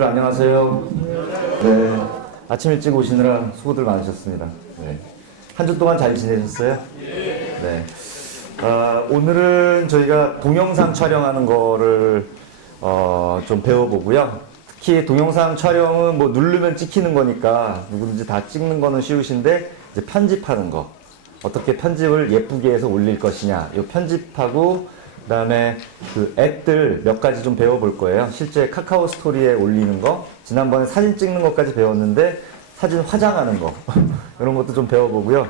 여러분들 안녕하세요. 네, 아침 일찍 오시느라 수고들 많으셨습니다. 네. 한 주 동안 잘 지내셨어요? 네. 오늘은 저희가 동영상 촬영하는 거를 좀 배워보고요. 특히 동영상 촬영은 뭐 누르면 찍히는 거니까 누구든지 다 찍는 거는 쉬우신데 이제 편집하는 거, 어떻게 편집을 예쁘게 해서 올릴 것이냐, 이 편집하고 그다음에 그 앱들 몇 가지 좀 배워볼 거예요. 실제 카카오 스토리에 올리는 거, 지난번에 사진 찍는 것까지 배웠는데 사진 화장하는 거 이런 것도 좀 배워보고요.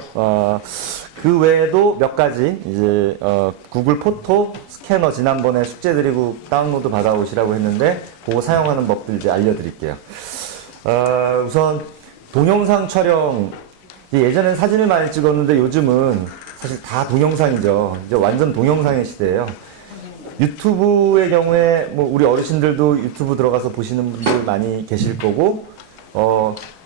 그 외에도 몇 가지 이제 구글 포토 스캐너 지난번에 숙제 드리고 다운로드 받아오시라고 했는데 그거 사용하는 법들 이제 알려드릴게요. 우선 동영상 촬영, 예전엔 사진을 많이 찍었는데 요즘은 사실 다 동영상이죠. 이제 완전 동영상의 시대예요. 유튜브의 경우에 뭐 우리 어르신들도 유튜브 들어가서 보시는 분들 많이 계실 거고,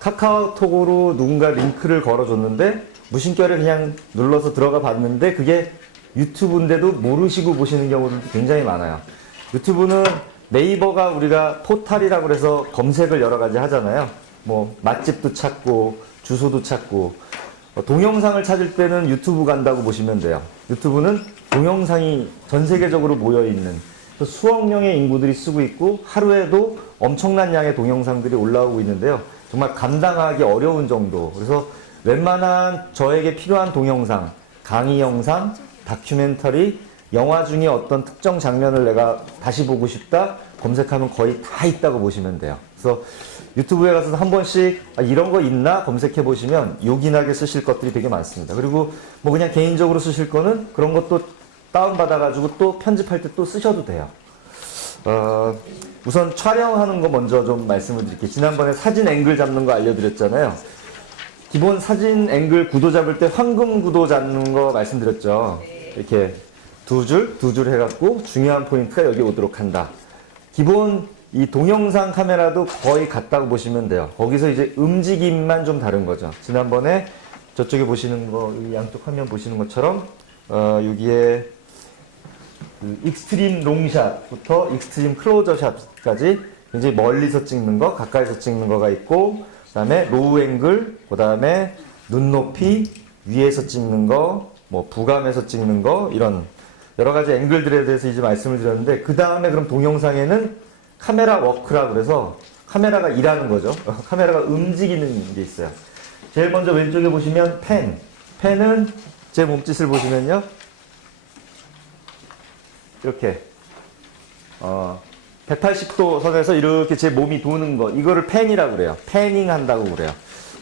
카카오톡으로 누군가 링크를 걸어줬는데 무심결에 그냥 눌러서 들어가 봤는데 그게 유튜브인데도 모르시고 보시는 경우들도 굉장히 많아요. 유튜브는 네이버가 우리가 포탈이라고 해서 검색을 여러 가지 하잖아요. 뭐 맛집도 찾고 주소도 찾고, 동영상을 찾을 때는 유튜브 간다고 보시면 돼요. 유튜브는 동영상이 전 세계적으로 모여있는 수억 명의 인구들이 쓰고 있고 하루에도 엄청난 양의 동영상들이 올라오고 있는데요. 정말 감당하기 어려운 정도. 그래서 웬만한 저에게 필요한 동영상, 강의 영상, 다큐멘터리, 영화 중에 어떤 특정 장면을 내가 다시 보고 싶다 검색하면 거의 다 있다고 보시면 돼요. 그래서 유튜브에 가서 한 번씩 이런 거 있나 검색해 보시면 요긴하게 쓰실 것들이 되게 많습니다. 그리고 뭐 그냥 개인적으로 쓰실 거는 그런 것도 다운받아 가지고 또 편집할 때 또 쓰셔도 돼요. 우선 촬영하는 거 먼저 좀 말씀을 드릴게요. 지난번에 사진 앵글 잡는 거 알려드렸잖아요. 기본 사진 앵글 구도 잡을 때 황금 구도 잡는 거 말씀드렸죠. 이렇게 두 줄 해갖고 중요한 포인트가 여기 오도록 한다. 기본 이 동영상 카메라도 거의 같다고 보시면 돼요. 거기서 이제 움직임만 좀 다른 거죠. 지난번에 저쪽에 보시는 거, 이 양쪽 화면 보시는 것처럼 여기에 그 익스트림 롱샷부터 익스트림 클로저샷까지 굉장히 멀리서 찍는 거, 가까이서 찍는 거가 있고, 그 다음에 로우 앵글, 그 다음에 눈높이, 위에서 찍는 거, 뭐 부감에서 찍는 거, 이런 여러 가지 앵글들에 대해서 이제 말씀을 드렸는데, 그 다음에 그럼 동영상에는 카메라 워크라고 그래서 카메라가 일하는 거죠. 카메라가 움직이는 게 있어요. 제일 먼저 왼쪽에 보시면 펜은 제 몸짓을 보시면요, 이렇게 180도 선에서 이렇게 제 몸이 도는 거, 이거를 펜이라고 그래요. 패닝 한다고 그래요.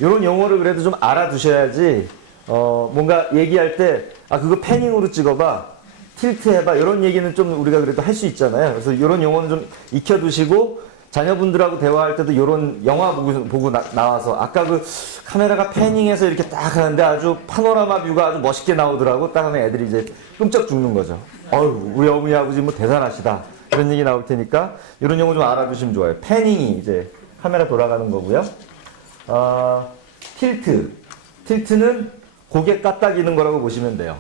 이런 용어를 그래도 좀 알아두셔야지 뭔가 얘기할 때 그거 패닝으로 찍어봐, 틸트 해봐, 이런 얘기는 좀 우리가 그래도 할 수 있잖아요. 그래서 이런 용어는 좀 익혀두시고 자녀분들하고 대화할 때도 이런 영화 보고 나와서 아까 그 카메라가 패닝해서 이렇게 딱 하는데 아주 파노라마 뷰가 아주 멋있게 나오더라고, 딱 하면 애들이 이제 끔쩍 죽는 거죠. 어휴, 우리 어머니 아버지 뭐 대단하시다, 이런 얘기 나올 테니까 이런 용어 좀 알아두시면 좋아요. 패닝이 이제 카메라 돌아가는 거고요. 틸트는 고개 까딱이는 거라고 보시면 돼요.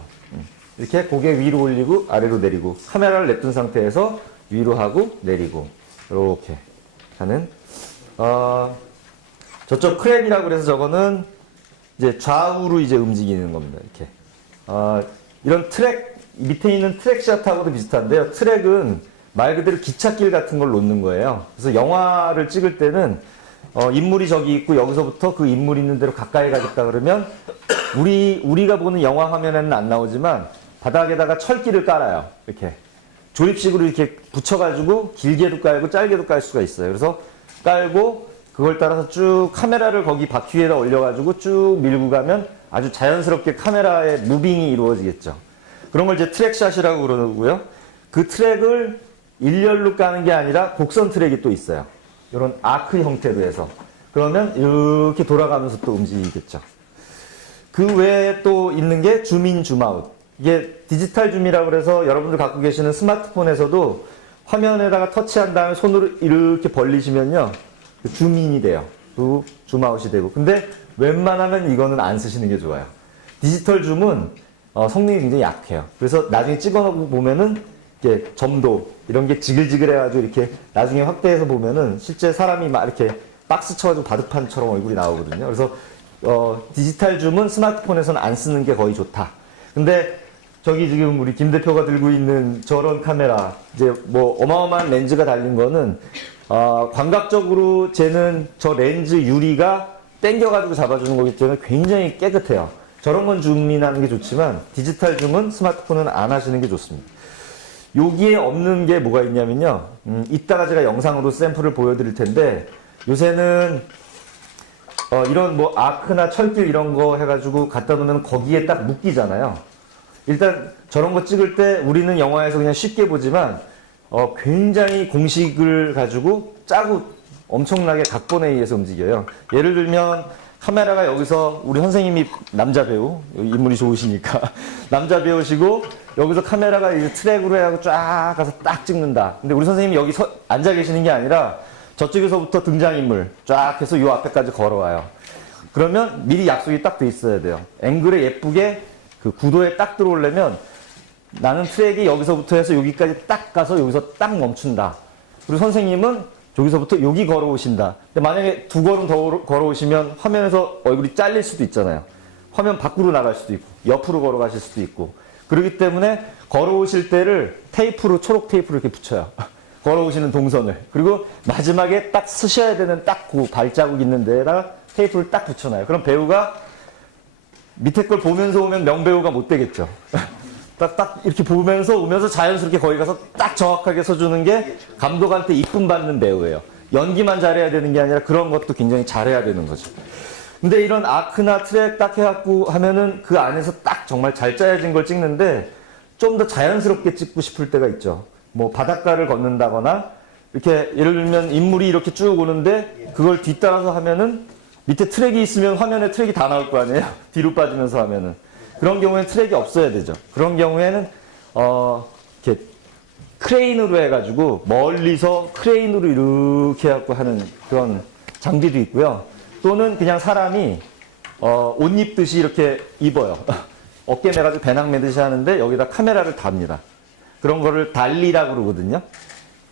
이렇게 고개 위로 올리고 아래로 내리고, 카메라를 냅둔 상태에서 위로 하고 내리고 이렇게 하는, 저쪽 크랩이라고 그래서 저거는 이제 좌우로 이제 움직이는 겁니다. 이렇게 이런 트랙, 밑에 있는 트랙샷하고도 비슷한데요. 트랙은 말 그대로 기찻길 같은 걸 놓는 거예요. 그래서 영화를 찍을 때는 인물이 저기 있고 여기서부터 그 인물 있는 대로 가까이 가겠다 그러면 우리가 보는 영화 화면에는 안 나오지만 바닥에다가 철길을 깔아요. 이렇게 조립식으로 이렇게 붙여가지고 길게도 깔고 짧게도 깔 수가 있어요. 그래서 깔고 그걸 따라서 쭉 카메라를 거기 바퀴 위에다 올려가지고 쭉 밀고 가면 아주 자연스럽게 카메라의 무빙이 이루어지겠죠. 그런 걸 이제 트랙샷이라고 그러고요. 그 트랙을 일렬로 까는 게 아니라 곡선 트랙이 또 있어요. 이런 아크 형태로 해서. 그러면 이렇게 돌아가면서 또 움직이겠죠. 그 외에 또 있는 게 줌인, 줌아웃. 이게 디지털 줌이라고 그래서 여러분들 갖고 계시는 스마트폰에서도 화면에다가 터치한 다음에 손으로 이렇게 벌리시면요, 줌인이 돼요. 또 줌아웃이 되고. 근데 웬만하면 이거는 안 쓰시는 게 좋아요. 디지털 줌은 성능이 굉장히 약해요. 그래서 나중에 찍어놓고 보면은 이렇게 점도 이런 게 지글지글해가지고 이렇게 나중에 확대해서 보면은 실제 사람이 막 이렇게 박스 쳐가지고 바둑판처럼 얼굴이 나오거든요. 그래서 디지털 줌은 스마트폰에서는 안 쓰는 게 거의 좋다. 근데 저기 지금 우리 김 대표가 들고 있는 저런 카메라, 이제 뭐 어마어마한 렌즈가 달린 거는 광각적으로 쟤는 저 렌즈 유리가 당겨가지고 잡아주는 거기 때문에 굉장히 깨끗해요. 저런 건 줌인하는 게 좋지만 디지털 줌은 스마트폰은 안 하시는 게 좋습니다. 여기에 없는 게 뭐가 있냐면요. 이따가 제가 영상으로 샘플을 보여드릴 텐데 요새는 이런 뭐 아크나 철길 이런 거 해가지고 갖다 놓으면 거기에 딱 묶이잖아요. 일단 저런 거 찍을 때 우리는 영화에서 그냥 쉽게 보지만 굉장히 공식을 가지고 짜고 엄청나게 각본에 의해서 움직여요. 예를 들면 카메라가 여기서 우리 선생님이 남자 배우, 인물이 좋으시니까 남자 배우시고 여기서 카메라가 이 트랙으로 해가지고 쫙 가서 딱 찍는다. 근데 우리 선생님이 여기 앉아 계시는 게 아니라 저쪽에서부터 등장인물 쫙 해서 요 앞에까지 걸어와요. 그러면 미리 약속이 딱 돼 있어야 돼요. 앵글에 예쁘게 그 구도에 딱 들어오려면 나는 트랙이 여기서부터 해서 여기까지 딱 가서 여기서 딱 멈춘다. 그리고 선생님은 저기서부터 여기 걸어오신다. 근데 만약에 두 걸음 더 걸어오시면 화면에서 얼굴이 잘릴 수도 있잖아요. 화면 밖으로 나갈 수도 있고 옆으로 걸어가실 수도 있고 그렇기 때문에 걸어오실 때를 테이프로 초록 테이프로 이렇게 붙여요. 걸어오시는 동선을. 그리고 마지막에 딱 쓰셔야 되는 딱 그 발자국 있는 데에다가 테이프를 딱 붙여놔요. 그럼 배우가 밑에 걸 보면서 오면 명배우가 못 되겠죠. 딱 이렇게 보면서 오면서 자연스럽게 거기 가서 딱 정확하게 서주는 게 감독한테 이쁨 받는 배우예요. 연기만 잘해야 되는 게 아니라 그런 것도 굉장히 잘해야 되는 거죠. 근데 이런 아크나 트랙 딱 해갖고 하면은 그 안에서 딱 정말 잘 짜여진 걸 찍는데 좀 더 자연스럽게 찍고 싶을 때가 있죠. 뭐 바닷가를 걷는다거나 이렇게 예를 들면 인물이 이렇게 쭉 오는데 그걸 뒤따라서 하면은 밑에 트랙이 있으면 화면에 트랙이 다 나올 거 아니에요? 뒤로 빠지면서 하면은. 그런 경우에는 트랙이 없어야 되죠. 그런 경우에는, 이렇게 크레인으로 해가지고 멀리서 크레인으로 이렇게 해갖고 하는 그런 장비도 있고요. 또는 그냥 사람이, 옷 입듯이 이렇게 입어요. 어깨 매가지고 배낭 매듯이 하는데 여기다 카메라를 답니다. 그런 거를 달리라고 그러거든요.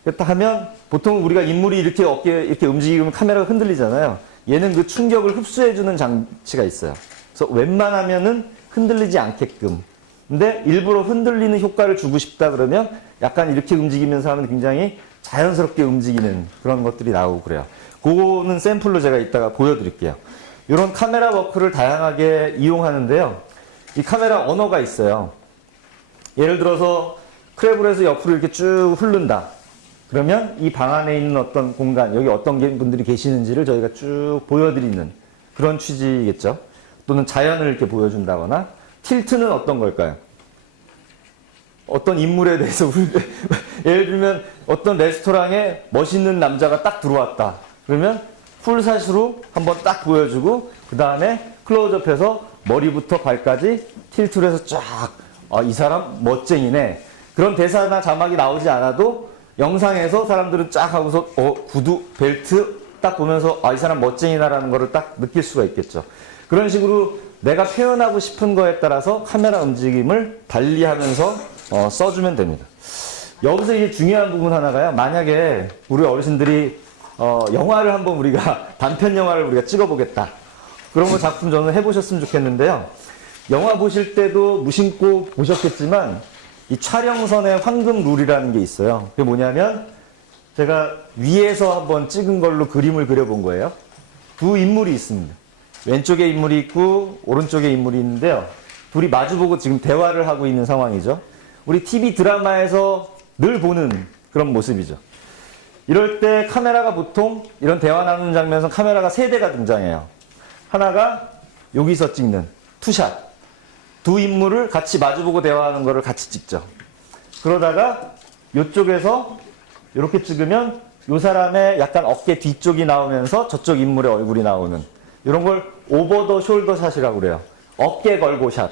그렇다 하면 보통 우리가 인물이 이렇게 어깨 이렇게 움직이면 카메라가 흔들리잖아요. 얘는 그 충격을 흡수해주는 장치가 있어요. 그래서 웬만하면은 흔들리지 않게끔. 근데 일부러 흔들리는 효과를 주고 싶다 그러면 약간 이렇게 움직이면서 하면 굉장히 자연스럽게 움직이는 그런 것들이 나오고 그래요. 그거는 샘플로 제가 이따가 보여드릴게요. 이런 카메라 워크를 다양하게 이용하는데요. 이 카메라 언어가 있어요. 예를 들어서 크랩을 해서 옆으로 이렇게 쭉 흐른다. 그러면 이 방 안에 있는 어떤 공간, 여기 어떤 분들이 계시는지를 저희가 쭉 보여드리는 그런 취지겠죠. 또는 자연을 이렇게 보여준다거나, 틸트는 어떤 걸까요? 어떤 인물에 대해서, 예를 들면 어떤 레스토랑에 멋있는 남자가 딱 들어왔다. 그러면 풀샷으로 한번 딱 보여주고, 그 다음에 클로즈업해서 머리부터 발까지 틸트를 해서 쫙, 이 사람 멋쟁이네. 그런 대사나 자막이 나오지 않아도 영상에서 사람들은 쫙 하고서 구두, 벨트 딱 보면서 이 사람 멋쟁이다라는 거를 딱 느낄 수가 있겠죠. 그런 식으로 내가 표현하고 싶은 거에 따라서 카메라 움직임을 달리하면서 써주면 됩니다. 여기서 이게 중요한 부분 하나가요. 만약에 우리 어르신들이 영화를 한번 우리가 단편 영화를 우리가 찍어보겠다. 그런 거 작품 저는 해보셨으면 좋겠는데요. 영화 보실 때도 무심코 보셨겠지만 이 촬영선의 황금 룰이라는 게 있어요. 그게 뭐냐면 제가 위에서 한번 찍은 걸로 그림을 그려본 거예요. 두 인물이 있습니다. 왼쪽에 인물이 있고 오른쪽에 인물이 있는데요. 둘이 마주보고 지금 대화를 하고 있는 상황이죠. 우리 TV 드라마에서 늘 보는 그런 모습이죠. 이럴 때 카메라가 보통 이런 대화 나누는 장면에서 카메라가 세 대가 등장해요. 하나가 여기서 찍는 투샷. 두 인물을 같이 마주보고 대화하는 거를 같이 찍죠. 그러다가 이쪽에서 이렇게 찍으면 이 사람의 약간 어깨 뒤쪽이 나오면서 저쪽 인물의 얼굴이 나오는 이런 걸 오버 더 숄더 샷이라고 그래요. 어깨 걸고 샷.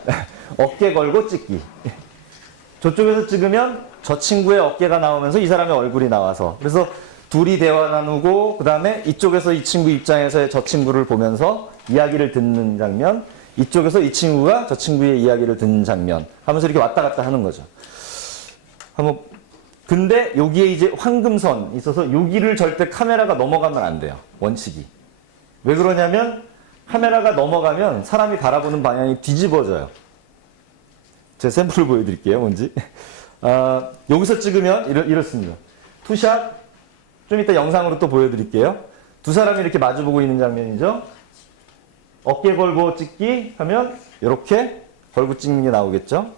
어깨 걸고 찍기. 저쪽에서 찍으면 저 친구의 어깨가 나오면서 이 사람의 얼굴이 나와서 그래서 둘이 대화 나누고 그 다음에 이쪽에서 이 친구 입장에서의 저 친구를 보면서 이야기를 듣는 장면, 이쪽에서 이 친구가 저 친구의 이야기를 듣는 장면 하면서 이렇게 왔다 갔다 하는 거죠. 한번 근데 여기에 이제 황금선 있어서 여기를 절대 카메라가 넘어가면 안 돼요. 원칙이. 왜 그러냐면 카메라가 넘어가면 사람이 바라보는 방향이 뒤집어져요. 제 샘플을 보여드릴게요. 뭔지. 여기서 찍으면 이렇습니다. 투샷. 좀 이따 영상으로 또 보여드릴게요. 두 사람이 이렇게 마주보고 있는 장면이죠. 어깨 걸고 찍기 하면 이렇게 걸고 찍는 게 나오겠죠.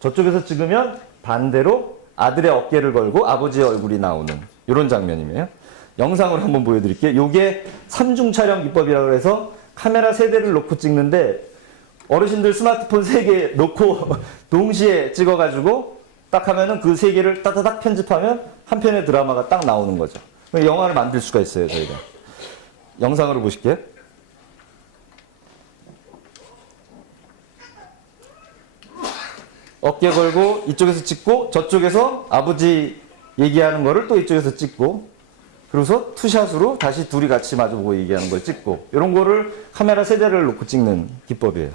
저쪽에서 찍으면 반대로 아들의 어깨를 걸고 아버지의 얼굴이 나오는 이런 장면이에요. 영상으로 한번 보여드릴게요. 이게 3중 촬영 기법이라고 해서 카메라 3대를 놓고 찍는데 어르신들 스마트폰 3개 놓고 동시에 찍어가지고 딱 하면은 그 3개를 따다닥 편집하면 한 편의 드라마가 딱 나오는 거죠. 영화를 만들 수가 있어요, 저희가. 영상으로 보실게요. 어깨 걸고 이쪽에서 찍고 저쪽에서 아버지 얘기하는 거를 또 이쪽에서 찍고 그래서 투샷으로 다시 둘이 같이 마주보고 얘기하는 걸 찍고 이런 거를 카메라 3대를 놓고 찍는 기법이에요.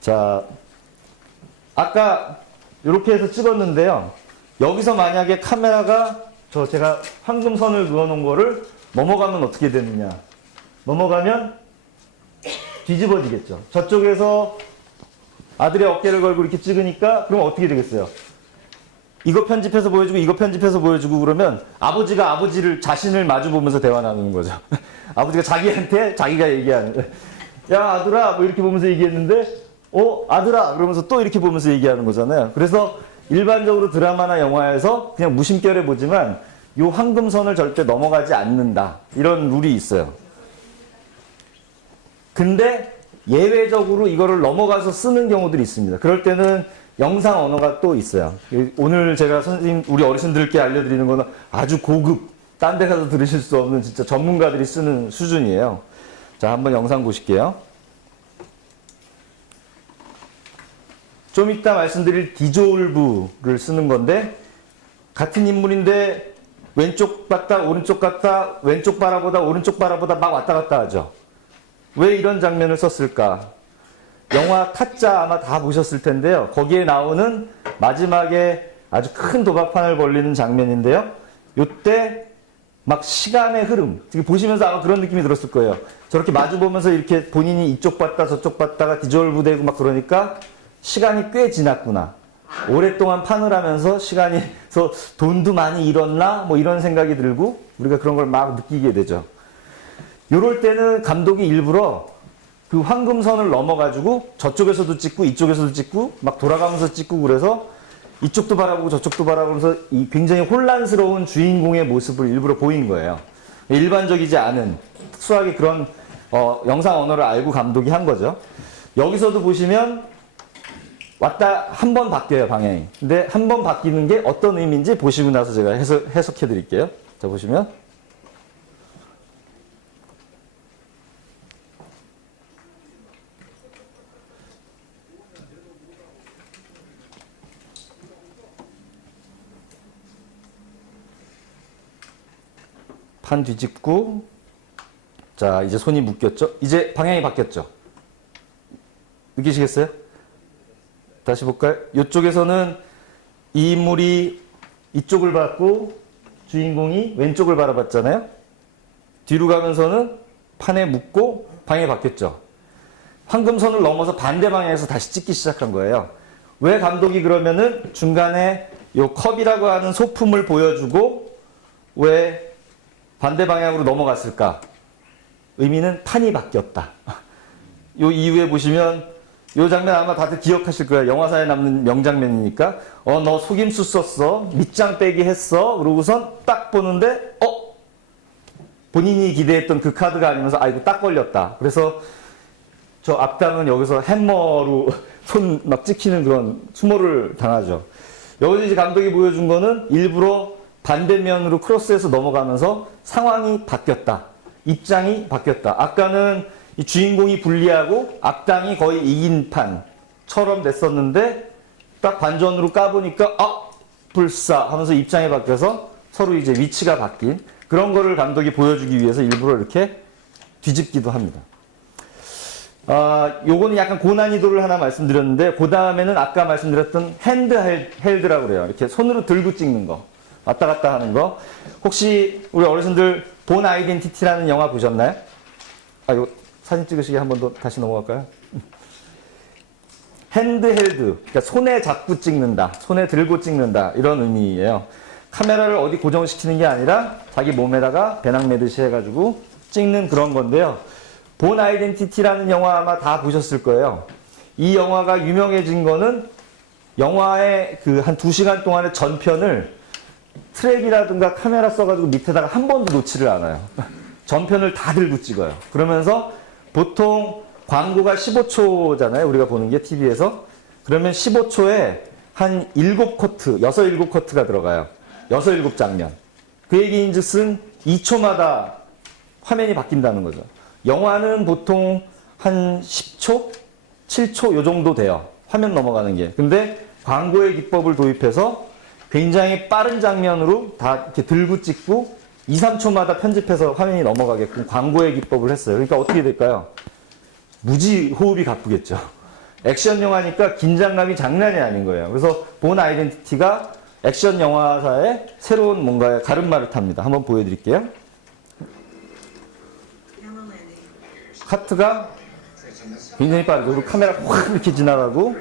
자, 아까 이렇게 해서 찍었는데요. 여기서 만약에 카메라가 제가 황금선을 그어놓은 거를 넘어가면 어떻게 되느냐. 넘어가면 뒤집어지겠죠. 저쪽에서 아들의 어깨를 걸고 이렇게 찍으니까 그럼 어떻게 되겠어요? 이거 편집해서 보여주고 이거 편집해서 보여주고 그러면 아버지가 자신을 마주보면서 대화 나누는 거죠. 아버지가 자기한테 자기가 얘기하는 야 아들아 뭐 이렇게 보면서 얘기했는데 아들아 그러면서 또 이렇게 보면서 얘기하는 거잖아요. 그래서 일반적으로 드라마나 영화에서 그냥 무심결에 보지만 이 황금선을 절대 넘어가지 않는다. 이런 룰이 있어요. 근데 예외적으로 이거를 넘어가서 쓰는 경우들이 있습니다. 그럴 때는 영상 언어가 또 있어요. 오늘 제가 우리 어르신들께 알려드리는 거는 아주 고급, 딴 데 가서 들으실 수 없는 진짜 전문가들이 쓰는 수준이에요. 자, 한번 영상 보실게요. 좀 이따 말씀드릴 디졸브를 쓰는 건데 같은 인물인데 왼쪽 봤다 오른쪽 갔다 왼쪽 바라보다 오른쪽 바라보다 막 왔다 갔다 하죠. 왜 이런 장면을 썼을까? 영화 타짜 아마 다 보셨을 텐데요. 거기에 나오는 마지막에 아주 큰 도박판을 벌리는 장면인데요. 요때 막 시간의 흐름, 보시면서 아마 그런 느낌이 들었을 거예요. 저렇게 마주보면서 이렇게 본인이 이쪽 봤다 저쪽 봤다가 디졸브 되고 막 그러니까 시간이 꽤 지났구나. 오랫동안 판을 하면서 시간에서 돈도 많이 잃었나? 뭐 이런 생각이 들고 우리가 그런 걸 막 느끼게 되죠. 요럴 때는 감독이 일부러 그 황금선을 넘어가지고 저쪽에서도 찍고 이쪽에서도 찍고 막 돌아가면서 찍고 그래서 이쪽도 바라보고 저쪽도 바라보면서 이 굉장히 혼란스러운 주인공의 모습을 일부러 보인 거예요. 일반적이지 않은 특수하게 그런 영상 언어를 알고 감독이 한 거죠. 여기서도 보시면 왔다 한 번 바뀌어요, 방향이. 근데 한 번 바뀌는 게 어떤 의미인지 보시고 나서 제가 해석해 드릴게요. 자, 보시면 판 뒤집고 자, 이제 손이 묶였죠? 이제 방향이 바뀌었죠? 느끼시겠어요? 다시 볼까요? 이쪽에서는 이 인물이 이쪽을 봤고 주인공이 왼쪽을 바라봤잖아요. 뒤로 가면서는 판에 묶고 방향이 바뀌었죠. 황금선을 넘어서 반대 방향에서 다시 찍기 시작한 거예요. 왜 감독이 그러면은 중간에 이 컵이라고 하는 소품을 보여주고 왜 반대 방향으로 넘어갔을까? 의미는 판이 바뀌었다. 요 이후에 보시면 요 장면 아마 다들 기억하실 거예요. 영화사에 남는 명장면이니까. 너 속임수 썼어. 밑장 빼기 했어. 그러고선 딱 보는데 본인이 기대했던 그 카드가 아니면서 아이고 딱 걸렸다. 그래서 저 악당은 여기서 hä머로 손 막 찍히는 그런 수모를 당하죠. 여기서 이제 감독이 보여준 거는 일부러 반대면으로 크로스해서 넘어가면서 상황이 바뀌었다. 입장이 바뀌었다. 아까는 이 주인공이 불리하고 악당이 거의 이긴 판처럼 됐었는데 딱 반전으로 까보니까 불사 하면서 입장이 바뀌어서 서로 이제 위치가 바뀐 그런 거를 감독이 보여주기 위해서 일부러 이렇게 뒤집기도 합니다. 요거는 약간 고난이도를 하나 말씀드렸는데, 그 다음에는 아까 말씀드렸던 핸드헬드라고 그래요. 이렇게 손으로 들고 찍는 거. 왔다 갔다 하는 거. 혹시 우리 어르신들 본 아이덴티티라는 영화 보셨나요? 이거 사진 찍으시게 한 번 더 다시 넘어갈까요? 핸드헬드. 그러니까 손에 잡고 찍는다. 손에 들고 찍는다. 이런 의미예요. 카메라를 어디 고정시키는 게 아니라 자기 몸에다가 배낭 매듯이 해가지고 찍는 그런 건데요. 본 아이덴티티라는 영화 아마 다 보셨을 거예요. 이 영화가 유명해진 거는 영화의 그 한 2시간 동안의 전편을 트랙이라든가 카메라 써가지고 밑에다가 한 번도 놓지를 않아요. 전편을 다 들고 찍어요. 그러면서 보통 광고가 15초잖아요. 우리가 보는 게 TV에서. 그러면 15초에 한 7커트, 6, 7커트가 들어가요. 6, 7장면. 그 얘기인 즉슨 2초마다 화면이 바뀐다는 거죠. 영화는 보통 한 10초? 7초? 요 정도 돼요. 화면 넘어가는 게. 근데 광고의 기법을 도입해서 굉장히 빠른 장면으로 다 이렇게 들고 찍고 2, 3초마다 편집해서 화면이 넘어가게끔 광고의 기법을 했어요. 그러니까 어떻게 될까요? 무지 호흡이 가쁘겠죠. 액션 영화니까 긴장감이 장난이 아닌 거예요. 그래서 본 아이덴티티가 액션 영화사의 새로운 뭔가의 가름마를 탑니다. 한번 보여드릴게요. 카트가 굉장히 빠르죠. 그리고 카메라 확 이렇게 지나가고,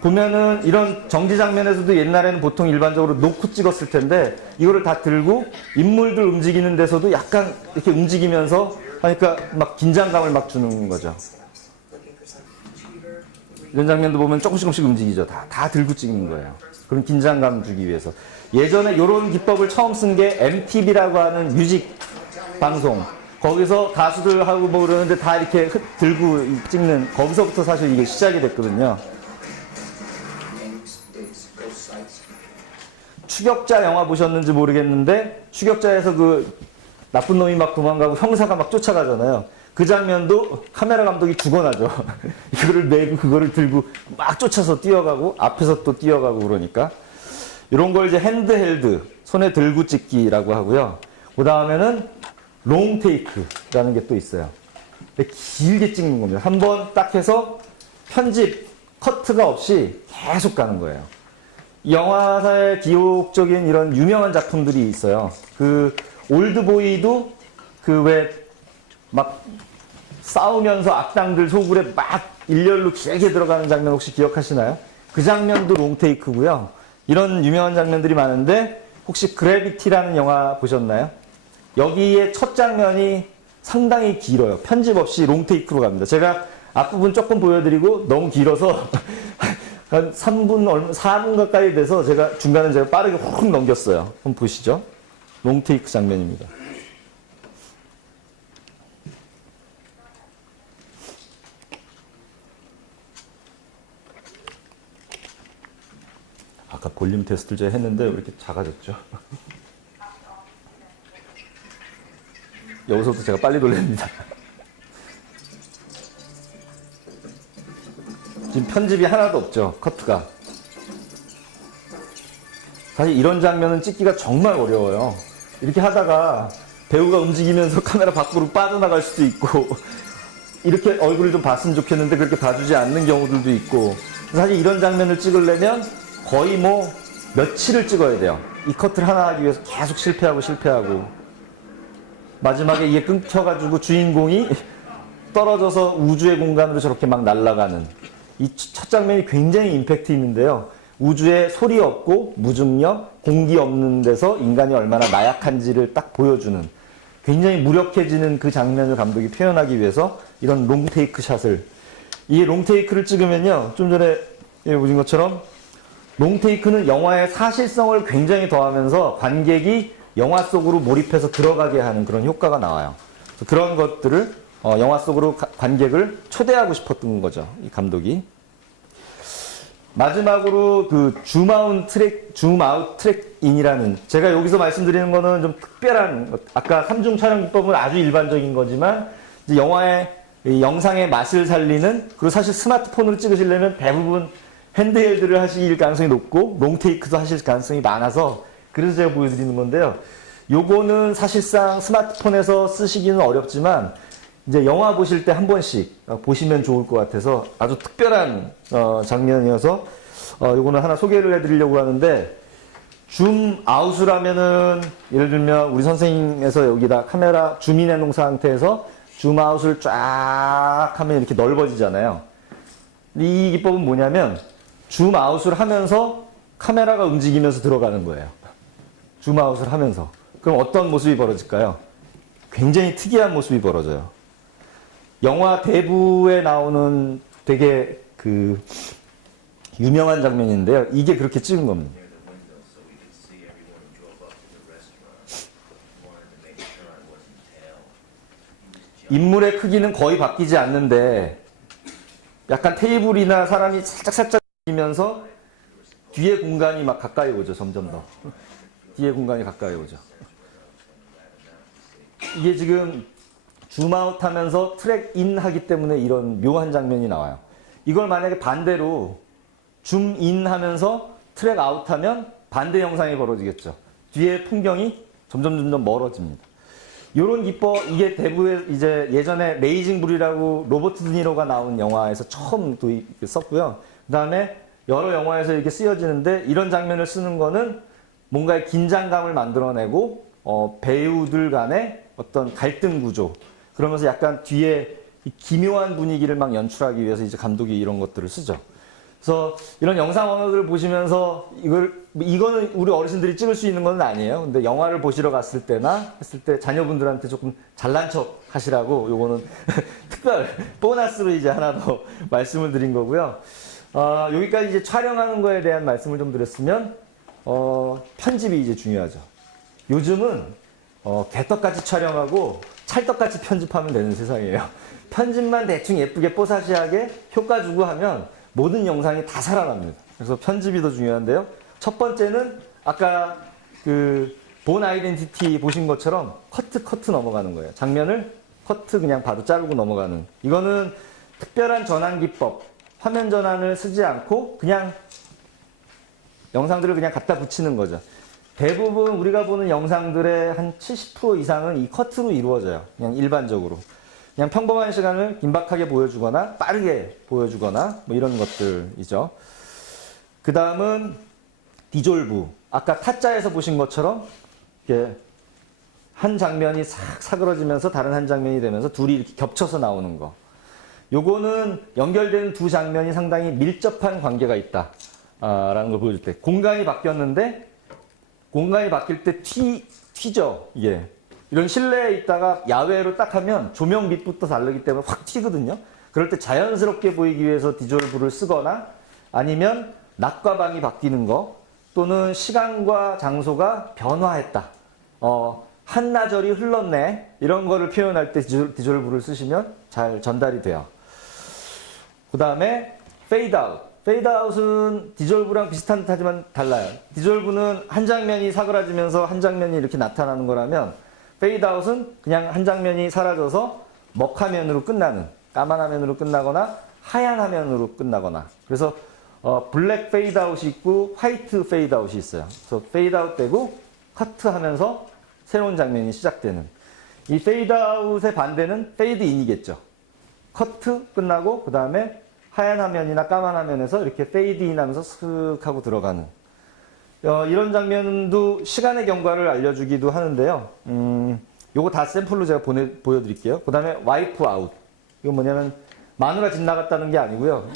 보면은 이런 정지 장면에서도 옛날에는 보통 일반적으로 놓고 찍었을 텐데 이거를 다 들고 인물들 움직이는 데서도 약간 이렇게 움직이면서 하니까 막 긴장감을 막 주는 거죠. 이런 장면도 보면 조금씩 움직이죠. 다 들고 찍는 거예요. 그런 긴장감 주기 위해서. 예전에 이런 기법을 처음 쓴 게 MTV라고 하는 뮤직 방송. 거기서 가수들하고 뭐 그러는데 다 이렇게 들고 찍는, 거기서부터 사실 이게 시작이 됐거든요. 추격자 영화 보셨는지 모르겠는데, 추격자에서 그 나쁜 놈이 막 도망가고 형사가 막 쫓아가잖아요. 그 장면도 카메라 감독이 죽어나죠. 이거를 메고 그거를 들고 막 쫓아서 뛰어가고 앞에서 또 뛰어가고 그러니까. 이런 걸 이제 핸드헬드, 손에 들고 찍기라고 하고요. 그 다음에는 롱테이크라는 게 또 있어요. 길게 찍는 겁니다. 한 번 딱 해서 편집, 커트가 없이 계속 가는 거예요. 영화사의 기록적인 이런 유명한 작품들이 있어요. 그 올드보이도 그 왜 막 싸우면서 악당들 소굴에 막 일렬로 길게 들어가는 장면 혹시 기억하시나요? 그 장면도 롱테이크고요. 이런 유명한 장면들이 많은데 혹시 그래비티라는 영화 보셨나요? 여기에 첫 장면이 상당히 길어요. 편집 없이 롱테이크로 갑니다. 제가 앞부분 조금 보여드리고 너무 길어서 한 3분, 4분 가까이 돼서 중간에 제가 빠르게 훅 넘겼어요. 한번 보시죠. 롱테이크 장면입니다. 아까 볼륨 테스트를 제가 했는데 왜 이렇게 작아졌죠? 여기서부터 제가 빨리 돌립니다. 지금 편집이 하나도 없죠, 커트가. 사실 이런 장면은 찍기가 정말 어려워요. 이렇게 하다가 배우가 움직이면서 카메라 밖으로 빠져나갈 수도 있고, 이렇게 얼굴을 좀 봤으면 좋겠는데 그렇게 봐주지 않는 경우들도 있고, 사실 이런 장면을 찍으려면 거의 뭐 며칠을 찍어야 돼요. 이 커트를 하나 하기 위해서 계속 실패하고 마지막에 이게 끊겨가지고 주인공이 떨어져서 우주의 공간으로 저렇게 막 날아가는 이 첫 장면이 굉장히 임팩트 있는데요. 우주에 소리 없고 무중력, 공기 없는 데서 인간이 얼마나 나약한지를 딱 보여주는, 굉장히 무력해지는 그 장면을 감독이 표현하기 위해서 이런 롱테이크 샷을, 이 롱테이크를 찍으면요, 좀 전에 보신 것처럼 롱테이크는 영화의 사실성을 굉장히 더하면서 관객이 영화 속으로 몰입해서 들어가게 하는 그런 효과가 나와요. 그런 것들을 영화 속으로 관객을 초대하고 싶었던 거죠, 이 감독이. 마지막으로 그 줌아웃 트랙인이라는, 제가 여기서 말씀드리는 거는 좀 특별한, 아까 3중 촬영 기법은 아주 일반적인 거지만 이제 영화의 영상의 맛을 살리는, 그리고 사실 스마트폰으로 찍으시려면 대부분 핸드헬드를 하실 가능성이 높고 롱테이크도 하실 가능성이 많아서 그래서 제가 보여드리는 건데요. 요거는 사실상 스마트폰에서 쓰시기는 어렵지만 이제 영화 보실 때 한 번씩 보시면 좋을 것 같아서 아주 특별한 장면이어서 요거는 하나 소개를 해드리려고 하는데, 줌 아웃을 하면은 예를 들면 우리 선생님에서 여기다 카메라 줌인 해놓은 상태에서 줌 아웃을 쫙 하면 이렇게 넓어지잖아요. 이 기법은 뭐냐면 줌 아웃을 하면서 카메라가 움직이면서 들어가는 거예요. 줌 아웃을 하면서. 그럼 어떤 모습이 벌어질까요? 굉장히 특이한 모습이 벌어져요. 영화 대부에 나오는 되게 그 유명한 장면인데요. 이게 그렇게 찍은 겁니다. 인물의 크기는 거의 바뀌지 않는데 약간 테이블이나 사람이 살짝 움직이면서 뒤에 공간이 막 가까이 오죠. 점점 더. 뒤에 공간이 가까이 오죠. 이게 지금 줌아웃 하면서 트랙 인 하기 때문에 이런 묘한 장면이 나와요. 이걸 만약에 반대로 줌인 하면서 트랙 아웃 하면 반대 영상이 벌어지겠죠. 뒤에 풍경이 점점 멀어집니다. 요런 기법, 이게 대부에 이제 예전에 레이징 불이라고 로버트 드니로가 나온 영화에서 처음 썼고요. 그 다음에 여러 영화에서 이렇게 쓰여지는데, 이런 장면을 쓰는 거는 뭔가의 긴장감을 만들어내고 배우들 간의 어떤 갈등 구조, 그러면서 약간 뒤에 기묘한 분위기를 막 연출하기 위해서 이제 감독이 이런 것들을 쓰죠. 그래서 이런 영상 언어들을 보시면서 이거는 우리 어르신들이 찍을 수 있는 건 아니에요. 근데 영화를 보시러 갔을 때나 했을 때 자녀분들한테 조금 잘난 척 하시라고 요거는 특별 보너스로 이제 하나 더 말씀을 드린 거고요. 여기까지 이제 촬영하는 거에 대한 말씀을 좀 드렸으면, 편집이 이제 중요하죠. 요즘은 개떡같이 촬영하고 찰떡같이 편집하면 되는 세상이에요. 편집만 대충 예쁘게 뽀사시하게 효과 주고 하면 모든 영상이 다 살아납니다. 그래서 편집이 더 중요한데요. 첫 번째는 아까 그 본 아이덴티티 보신 것처럼 커트 넘어가는 거예요. 장면을 커트 그냥 바로 자르고 넘어가는. 이거는 특별한 전환 기법, 화면 전환을 쓰지 않고 그냥 영상들을 그냥 갖다 붙이는 거죠. 대부분 우리가 보는 영상들의 한 70% 이상은 이 커트로 이루어져요. 그냥 일반적으로. 그냥 평범한 시간을 긴박하게 보여주거나 빠르게 보여주거나 뭐 이런 것들이죠. 그 다음은 디졸브. 아까 타짜에서 보신 것처럼 이렇게 한 장면이 싹 사그러지면서 다른 한 장면이 되면서 둘이 이렇게 겹쳐서 나오는 거. 요거는 연결되는 두 장면이 상당히 밀접한 관계가 있다 라는 걸 보여줄 때, 공간이 바뀌었는데 공간이 바뀔 때 튀죠. 이게 이런 실내에 있다가 야외로 딱 하면 조명 빛부터 다르기 때문에 확 튀거든요. 그럴 때 자연스럽게 보이기 위해서 디졸브를 쓰거나, 아니면 낮과 밤이 바뀌는 거, 또는 시간과 장소가 변화했다, 한나절이 흘렀네, 이런 거를 표현할 때 디졸브를 쓰시면 잘 전달이 돼요. 그 다음에 페이드 아웃. 페이드 아웃은 디졸브랑 비슷한 듯 하지만 달라요. 디졸브는 한 장면이 사그라지면서 한 장면이 이렇게 나타나는 거라면, 페이드 아웃은 그냥 한 장면이 사라져서 먹화면으로 끝나는, 까만 화면으로 끝나거나 하얀 화면으로 끝나거나. 그래서 블랙 페이드 아웃이 있고 화이트 페이드 아웃이 있어요. 그래서 페이드 아웃 되고 커트하면서 새로운 장면이 시작되는. 이 페이드 아웃의 반대는 페이드 인이겠죠. 커트 끝나고 그 다음에 하얀 화면이나 까만 화면에서 이렇게 페이드 인 하면서 슥 하고 들어가는, 이런 장면도 시간의 경과를 알려주기도 하는데요. 요거 다 샘플로 제가 보여드릴게요. 그 다음에 와이프 아웃. 이거 뭐냐면 마누라 집 나갔다는 게 아니고요.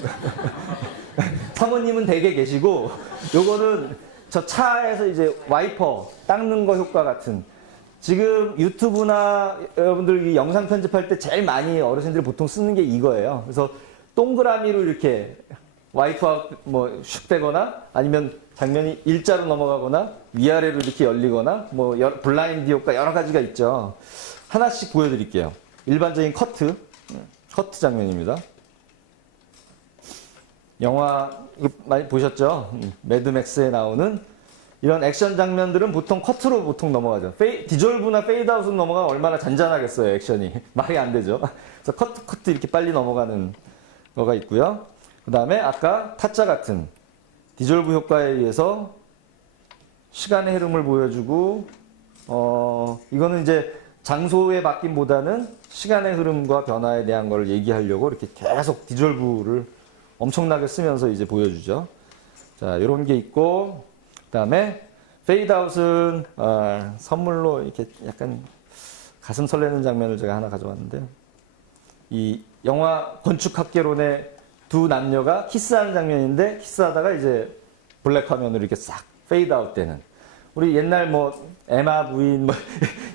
사모님은 댁에 계시고, 요거는 저 차에서 이제 와이퍼 닦는 거 효과 같은. 지금 유튜브나 여러분들 이 영상 편집할 때 제일 많이 어르신들이 보통 쓰는 게 이거예요. 그래서 동그라미로 이렇게 와이프가 뭐 슉 되거나, 아니면 장면이 일자로 넘어가거나 위아래로 이렇게 열리거나, 뭐 블라인드 효과 여러 가지가 있죠. 하나씩 보여드릴게요. 일반적인 커트 장면입니다. 영화 많이 보셨죠? 매드맥스에 나오는 이런 액션 장면들은 보통 커트로 보통 넘어가죠. 디졸브나 페이드아웃으로 넘어가면 얼마나 잔잔하겠어요, 액션이. 말이 안 되죠. 그래서 커트 이렇게 빨리 넘어가는 거가 있고요. 그 다음에 아까 타짜 같은 디졸브 효과에 의해서 시간의 흐름을 보여주고, 이거는 이제 장소의 바뀜보다는 시간의 흐름과 변화에 대한 걸 얘기하려고 이렇게 계속 디졸브를 엄청나게 쓰면서 이제 보여주죠. 자, 이런 게 있고, 그 다음에 페이드아웃은 선물로 이렇게 약간 가슴 설레는 장면을 제가 하나 가져왔는데요. 이 영화 건축학개론의 두 남녀가 키스하는 장면인데 키스하다가 이제 블랙 화면으로 이렇게 싹 페이드아웃 되는. 우리 옛날 뭐 에마 부인 뭐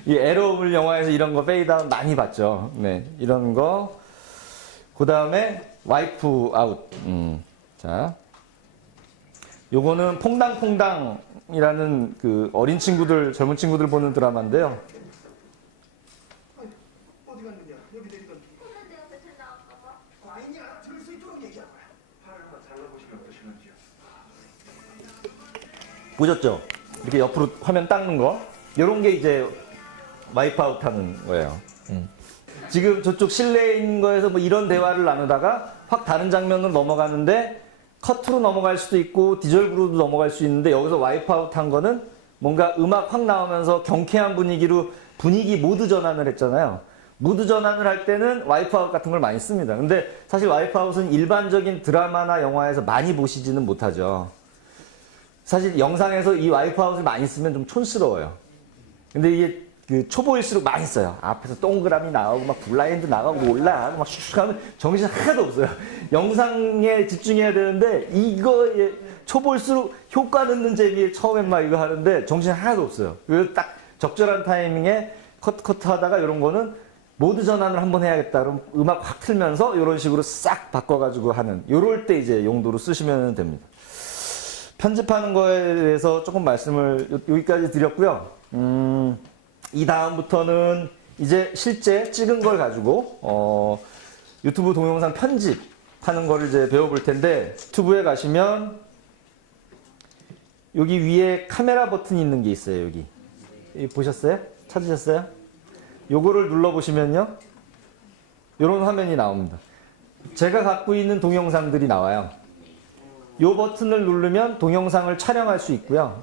이 에러블 영화에서 이런 거 페이드아웃 많이 봤죠. 네, 이런 거. 그 다음에 와이프 아웃. 자, 요거는 퐁당퐁당이라는 그 어린 친구들, 젊은 친구들 보는 드라마인데요. 어디 갔느냐? 여기 내리던. 했는데요, 배틀 나갈까봐. 아니야, 들을 수 있도록 얘기하고. 팔을 한번 잘라보시면 어떠시는지요? 보셨죠? 이렇게 옆으로 화면 닦는 거. 요런 게 이제 와이프 아웃 하는 거예요. 지금 저쪽 실내에 있는 거에서 뭐 이런 대화를 나누다가 확 다른 장면으로 넘어가는데 커트로 넘어갈 수도 있고 디졸브로도 넘어갈 수 있는데 여기서 와이프 아웃 한 거는 뭔가 음악 확 나오면서 경쾌한 분위기로 분위기 모드 전환을 했잖아요. 모드 전환을 할 때는 와이프 아웃 같은 걸 많이 씁니다. 근데 사실 와이프 아웃은 일반적인 드라마나 영화에서 많이 보시지는 못하죠. 사실 영상에서 이 와이프 아웃을 많이 쓰면 좀 촌스러워요. 근데 이게 그 초보일수록 많이 써요. 앞에서 동그라미 나오고 막 블라인드 나가고 올라가고 막 슉슉 하면 정신 하나도 없어요. 영상에 집중해야 되는데 이거에 초보일수록 효과 넣는 재미에 처음엔 막 이거 하는데 정신 하나도 없어요. 그래서 딱 적절한 타이밍에 커트 하다가 이런 거는 모드 전환을 한번 해야겠다. 그럼 음악 확 틀면서 이런 식으로 싹 바꿔가지고 하는 요럴 때 이제 용도로 쓰시면 됩니다. 편집하는 거에 대해서 조금 말씀을 여기까지 드렸고요. 이 다음부터는 이제 실제 찍은 걸 가지고 유튜브 동영상 편집하는 거를 이제 배워볼 텐데 유튜브에 가시면 여기 위에 카메라 버튼이 있는 게 있어요. 여기 보셨어요? 찾으셨어요? 요거를 눌러보시면요 요런 화면이 나옵니다. 제가 갖고 있는 동영상들이 나와요. 요 버튼을 누르면 동영상을 촬영할 수 있고요.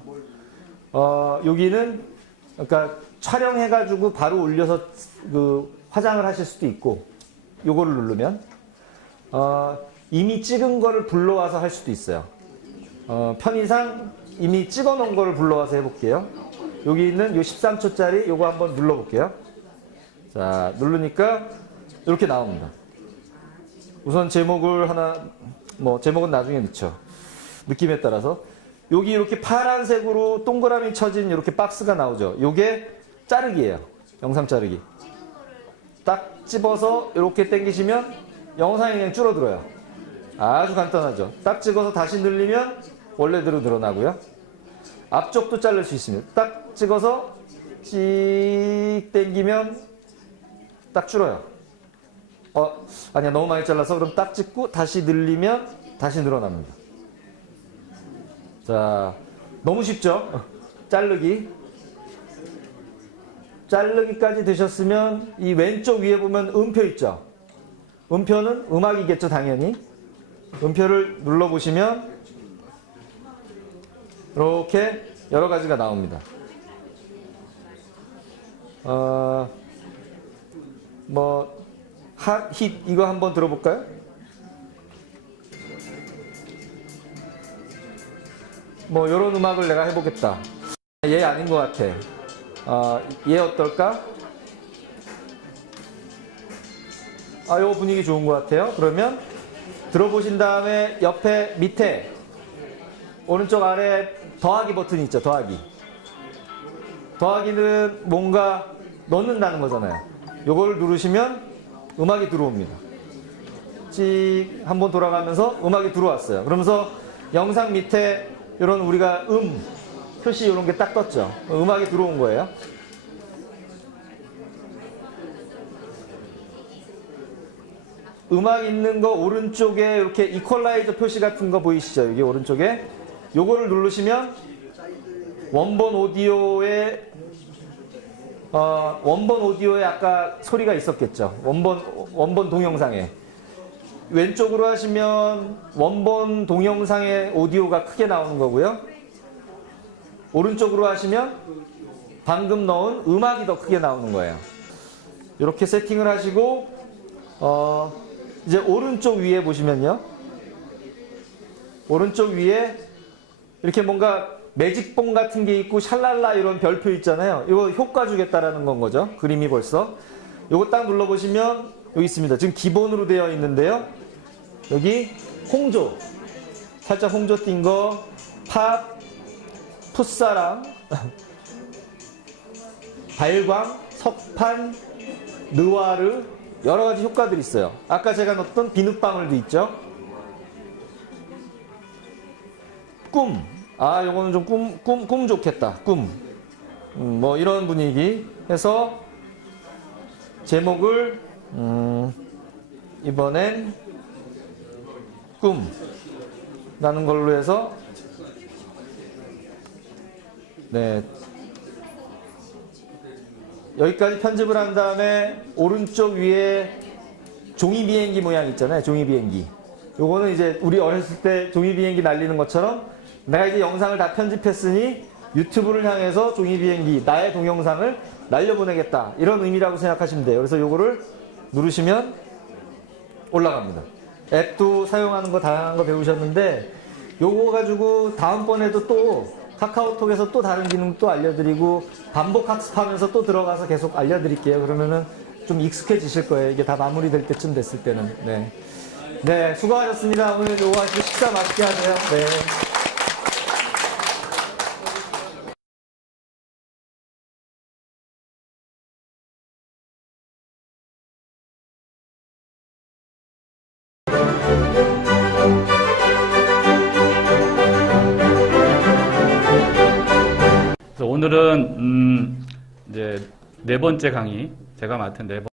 여기는 그러니까 촬영해가지고 바로 올려서 그 화장을 하실 수도 있고, 요거를 누르면 이미 찍은 거를 불러와서 할 수도 있어요. 편의상 이미 찍어 놓은 거를 불러와서 해볼게요. 여기 있는 요 13초짜리 요거 한번 눌러볼게요. 자, 누르니까 이렇게 나옵니다. 우선 제목을 하나, 뭐 제목은 나중에 넣죠. 느낌에 따라서. 여기 이렇게 파란색으로 동그라미 쳐진 이렇게 박스가 나오죠. 요게 자르기예요. 영상 자르기. 딱 집어서 이렇게 당기시면 영상이 그냥 줄어들어요. 아주 간단하죠. 딱 찍어서 다시 늘리면 원래대로 늘어나고요. 앞쪽도 자를 수 있습니다. 딱 찍어서 찍 당기면 딱 줄어요. 아니야, 너무 많이 잘라서. 그럼 딱 찍고 다시 늘리면 다시 늘어납니다. 자, 너무 쉽죠? 자르기. 자르기까지 되셨으면 이 왼쪽 위에 보면 음표 있죠? 음표는 음악이겠죠, 당연히. 음표를 눌러보시면 이렇게 여러 가지가 나옵니다. 핫 이거 한번 들어볼까요? 뭐 이런 음악을 내가 해보겠다. 얘 아닌 것 같아. 얘 어떨까? 요 분위기 좋은 것 같아요. 그러면 들어보신 다음에 옆에 밑에 오른쪽 아래 더하기 버튼이 있죠. 더하기. 더하기는 뭔가 넣는다는 거잖아요. 요걸 누르시면 음악이 들어옵니다. 찍 한번 돌아가면서 음악이 들어왔어요. 그러면서 영상 밑에 이런 우리가 표시 이런 게 딱 떴죠. 음악이 들어온 거예요. 음악 있는 거 오른쪽에 이렇게 이퀄라이저 표시 같은 거 보이시죠? 여기 오른쪽에 요거를 누르시면 원본 오디오에 아까 소리가 있었겠죠. 원본 동영상에 왼쪽으로 하시면 원본 동영상의 오디오가 크게 나오는 거고요. 오른쪽으로 하시면 방금 넣은 음악이 더 크게 나오는 거예요. 이렇게 세팅을 하시고 이제 오른쪽 위에 보시면요. 오른쪽 위에 이렇게 뭔가 매직봉 같은 게 있고 샬랄라 이런 별표 있잖아요. 이거 효과 주겠다라는 건 거죠. 그림이 벌써. 이거 딱 눌러보시면 여기 있습니다. 지금 기본으로 되어 있는데요. 여기 홍조. 살짝 홍조 띈 거, 팝, 풋사랑, 발광, 석판, 느와르 여러 가지 효과들이 있어요. 아까 제가 넣었던 비눗방울도 있죠. 꿈. 요거는 좀 꿈 좋겠다. 꿈. 뭐 이런 분위기 해서 제목을 이번엔 꿈라는 걸로 해서 네. 여기까지 편집을 한 다음에 오른쪽 위에 종이 비행기 모양 있잖아요. 종이 비행기. 요거는 이제 우리 어렸을 때 종이 비행기 날리는 것처럼 내가 이제 영상을 다 편집했으니 유튜브를 향해서 종이 비행기 나의 동영상을 날려보내겠다. 이런 의미라고 생각하시면 돼요. 그래서 요거를 누르시면 올라갑니다. 앱도 사용하는 거 다양한 거 배우셨는데 요거 가지고 다음번에도 또 카카오톡에서 또 다른 기능 또 알려드리고 반복 학습하면서 또 들어가서 계속 알려드릴게요. 그러면은 좀 익숙해지실 거예요. 이게 다 마무리될 때쯤 됐을 때는. 네. 네, 수고하셨습니다. 오늘 요거 하시고 식사 맛있게 하세요. 네. 그래서 오늘은 이제 네 번째 강의, 제가 맡은 네